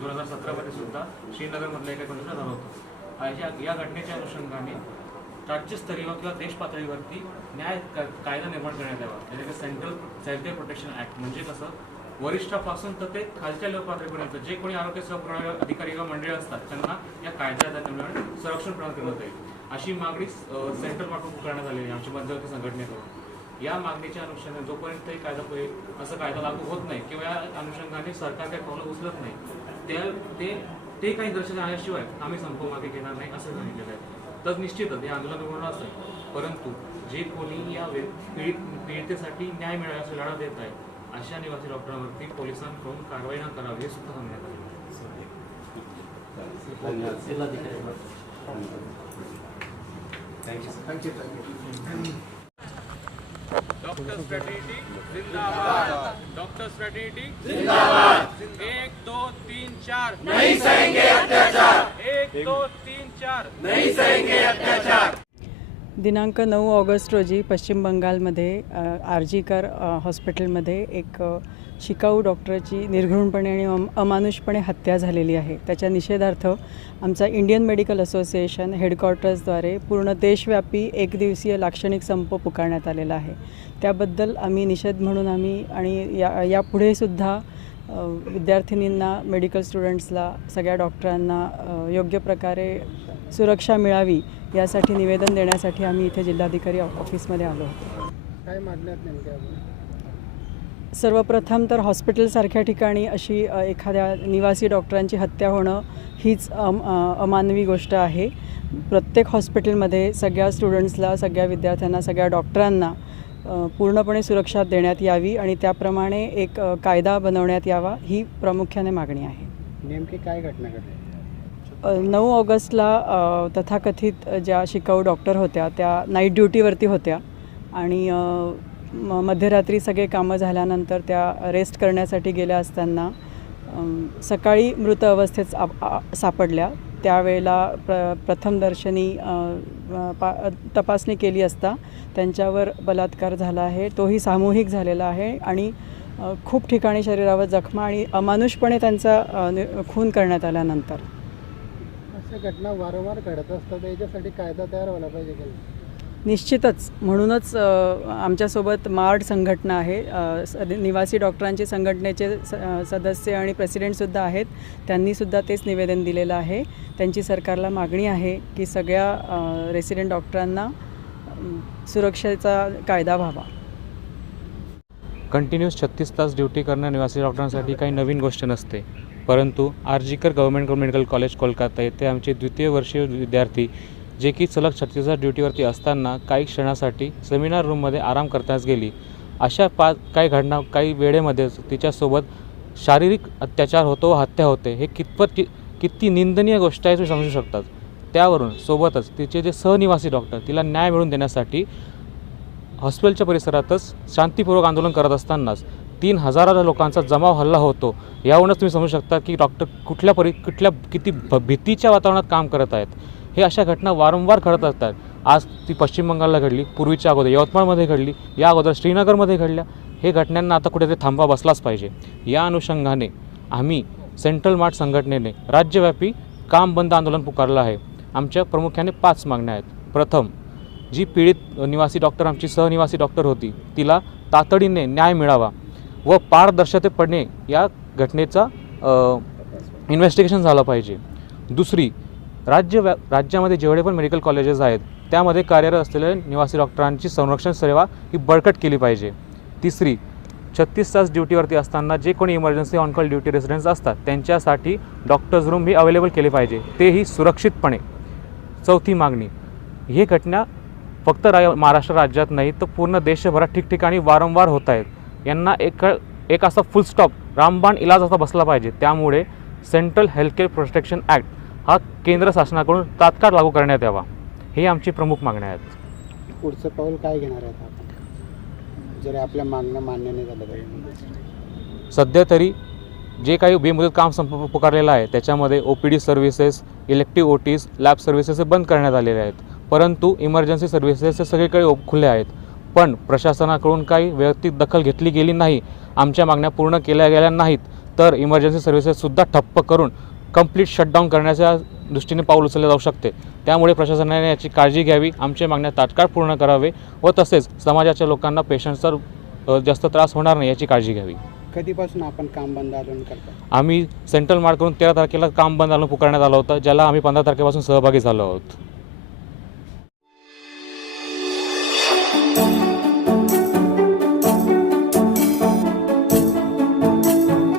दोन हजार सतरामध्ये सुद्धा श्रीनगरमधल्या एका घटना झाला होता. अशा या या घटनेच्या अनुषंगाने राज्यस्तरीय किंवा देश पातळीवरती न्याय कायदा निर्माण करण्यात यावा. त्याच्याकडे सेंट्रल चाइल्ड प्रोटेक्शन ऍक्ट म्हणजे कसं? वरिष्ठापासून तर ते खालच्या लोक पातळीपर्यंत जे कोणी आरोग्य सेवा अधिकारी किंवा मंडळी असतात त्यांना या कायद्यात संरक्षण प्रदान करण्यात येईल. अशी मागणी सेंट्रल मार्फत करण्यात आलेली आमच्या मध्यवर्ती संघटनेकडून. या मागणीच्या अनुषंगाने जोपर्यंत हे कायदा होईल असं कायदा लागू होत नाही किंवा या अनुषंगाने सरकार काही पावलं उचलत नाही त्या ते ते काही दर्शन आल्याशिवाय आम्ही संप मागे घेणार नाही असं सांगितलेलं आहे. तर निश्चितच हे आंदोलन पूर्ण असेल. परंतु जे कोणी या वे- पीडित पीडितेसाठी न्याय मिळाव्याचा लढा देत आहे अशा निवासी डॉक्टरांवरती पोलिसांकडून कारवाई न करावी हे सुद्धा सांगण्यात आले डॉक्टर फ्रेटर्निटी जिंदाबाद। डॉक्टर फ्रेटर्निटी जिंदाबाद। एक दो तीन चार। नहीं सहेंगे अत्याचार। एक दो तीन चार। दिनांक नऊ ऑगस्ट रोजी पश्चिम बंगालमध्ये आर जी हॉस्पिटलमध्ये एक शिकाऊ डॉक्टरची निर्घृणपणे आणि अम अमानुषपणे हत्या झालेली आहे. त्याच्या निषेधार्थ आमचा इंडियन मेडिकल असोसिएशन हेडक्वार्टर्सद्वारे पूर्ण देशव्यापी एक दिवसीय लाक्षणिक संप पुकारण्यात आलेला आहे. त्याबद्दल आम्ही निषेध म्हणून आम्ही आणि या यापुढेसुद्धा विद्यार्थिनींना मेडिकल स्टुडंट्सला सगळ्या डॉक्टरांना योग्य प्रकारे सुरक्षा मिळावी यासाठी निवेदन देण्यासाठी आम्ही इथे जिल्हाधिकारी ऑफिसमध्ये आलो होतो. काय मागण्यात नेमक्या सर्वप्रथम तर हॉस्पिटलसारख्या ठिकाणी अशी एखाद्या निवासी डॉक्टरांची हत्या होणं हीच अम अमानवी गोष्ट आहे. प्रत्येक हॉस्पिटलमध्ये सगळ्या स्टुडंट्सला सगळ्या विद्यार्थ्यांना सगळ्या डॉक्टरांना पूर्णपणे सुरक्षा देण्यात यावी आणि त्याप्रमाणे एक कायदा बनवण्यात यावा ही प्रामुख्याने मागणी आहे. नेमकी काय घटना घडली? नऊ ऑगस्टला तथाकथित ज्या शिकाऊ डॉक्टर होत्या त्या नाईट ड्युटीवरती होत्या. आणि म- मध्यरात्री सगळे कामं झाल्यानंतर त्या रेस्ट करण्यासाठी गेल्या असताना सकाळी मृत अवस्थेत सापडल्या. त्यावेळेला प्र प्रथमदर्शनी पा तपासणी केली असता त्यांच्यावर बलात्कार झाला आहे. तोही सामूहिक झालेला आहे आणि खूप ठिकाणी शरीरावर जखमा आणि अमानुषपणे त्यांचा नि- खून करण्यात आल्यानंतर. अशा घटना वारंवार घडत असतात याच्यासाठी कायदा तयार व्हायला पाहिजे की? निश्चितच. म्हणूनच आमच्यासोबत मार्ड संघटना आहे. निवासी डॉक्टरांचे संघटनेचे स- सदस्य आणि प्रेसिडेंटसुद्धा आहेत. त्यांनीसुद्धा तेच निवेदन दिलेलं आहे. त्यांची सरकारला मागणी आहे की सगळ्या रेसिडेंट डॉक्टरांना सुरक्षेचा कायदा व्हावा. कंटिन्यूस छत्तीस तास ड्युटी करणं निवासी डॉक्टरांसाठी काही नवीन गोष्ट नसते. परंतु RG Kar government medical college Kolkata येथे आमचे द्वितीय वर्षीय विद्यार्थी जे की सलग छत्तीस ड्युटीवरती असताना काही क्षणासाठी सेमिनार रूममध्ये आराम करताच गेली. अशा पा काही घटना काही वेळेमध्येच तिच्यासोबत शारीरिक अत्याचार होतो व हत्या होते. हे कितपत कि किती निंदनीय गोष्ट आहे तुम्ही समजू शकतात. त्यावरून सोबतच तिचे जे सहनिवासी डॉक्टर तिला न्याय मिळवून देण्यासाठी हॉस्पिटलच्या परिसरातच शांतीपूर्वक आंदोलन करत असतानाच तीन हजाराला लोकांचा जमाव हल्ला होतो. यावरूनच तुम्ही समजू शकता की डॉक्टर कुठल्या परि कुठल्या किती भ- भीतीच्या वातावरणात काम करत आहेत. हे अशा घटना वारंवार घडत असतात. आज ती पश्चिम बंगालला घडली पूर्वीच्या अगोदर यवतमाळमध्ये घडली या अगोदर श्रीनगरमध्ये घडल्या. हे घटनांना आता कुठेतरी थांबा बसलाच पाहिजे. या अनुषंगाने आम्ही सेंट्रल मार्ट संघटनेने राज्यव्यापी काम बंद आंदोलन पुकारलं आहे. आमच्या प्रामुख्याने पाच मागण्या आहेत. प्रथम जी पीडित निवासी डॉक्टर आमची सहनिवासी डॉक्टर होती तिला तातडीने न्याय मिळावा. व पारदर्शकतेपणे या घटनेचा इन्व्हेस्टिगेशन झालं पाहिजे. दुसरी राज्य व्या राज्यामध्ये जेवढे पण मेडिकल कॉलेजेस आहेत त्यामध्ये कार्यरत असलेल्या निवासी डॉक्टरांची संरक्षण सेवा ही बळकट केली पाहिजे. तिसरी छत्तीस तास ड्युटीवरती असताना जे कोणी इमर्जन्सी ऑनकॉल ड्युटी रेसिडेंट्स असतात त्यांच्यासाठी डॉक्टर्स रूम ही अवेलेबल केले पाहिजे. तेही सुरक्षितपणे. चौथी मागणी ही घटना फक्त रा महाराष्ट्र राज्यात नाही तर पूर्ण देशभरात ठिकठिकाणी वारंवार होत आहेत. यांना एक एक असा फुल स्टॉप रामबाण इलाज असा बसला पाहिजे. त्यामुळे सेंट्रल हेल्थकेअर प्रोटेक्शन ॲक्ट हा केंद्र शासनाकडून तात्काळ लागू करण्यात यावा. ही आमची प्रमुख मागण्या आहेत. पुढचं पाऊल काय घेणार आहेत आपण? जरी आपल्या मागणं मान्य नाही झालं सध्या तरी जे काही बेमुदत काम संप पुकारलेलं आहे त्याच्यामध्ये O P D services elective O Ts lab services हे बंद करण्यात आलेले आहेत. परंतु इमर्जन्सी सर्व्हिसेस हे सगळीकडे खुले आहेत. पण प्रशासनाकडून काही वैयक्तिक दखल घेतली गेली नाही. आमच्या मागण्या पूर्ण केल्या गेल्या नाहीत. तर इमर्जन्सी सर्व्हिसेससुद्धा ठप्प करून कंप्लीट शटडाऊन करण्याच्या दृष्टीने पाऊल उचलले जाऊ शकते. त्यामुळे प्रशासनाने याची काळजी घ्यावी आमच्या मागण्या तात्काळ पूर्ण करावे व तसेच समाजाच्या लोकांना पेशंटचा जास्त त्रास होणार नाही याची काळजी घ्यावी. कधीपासून आपण काम बंद आंदोलन करतो? आम्ही सेंट्रल करून तेरा तारखेला काम बंद आलं पुकारण्यात आलं होतं ज्याला आम्ही पंधरा तारखेपासून सहभागी झालो आहोत.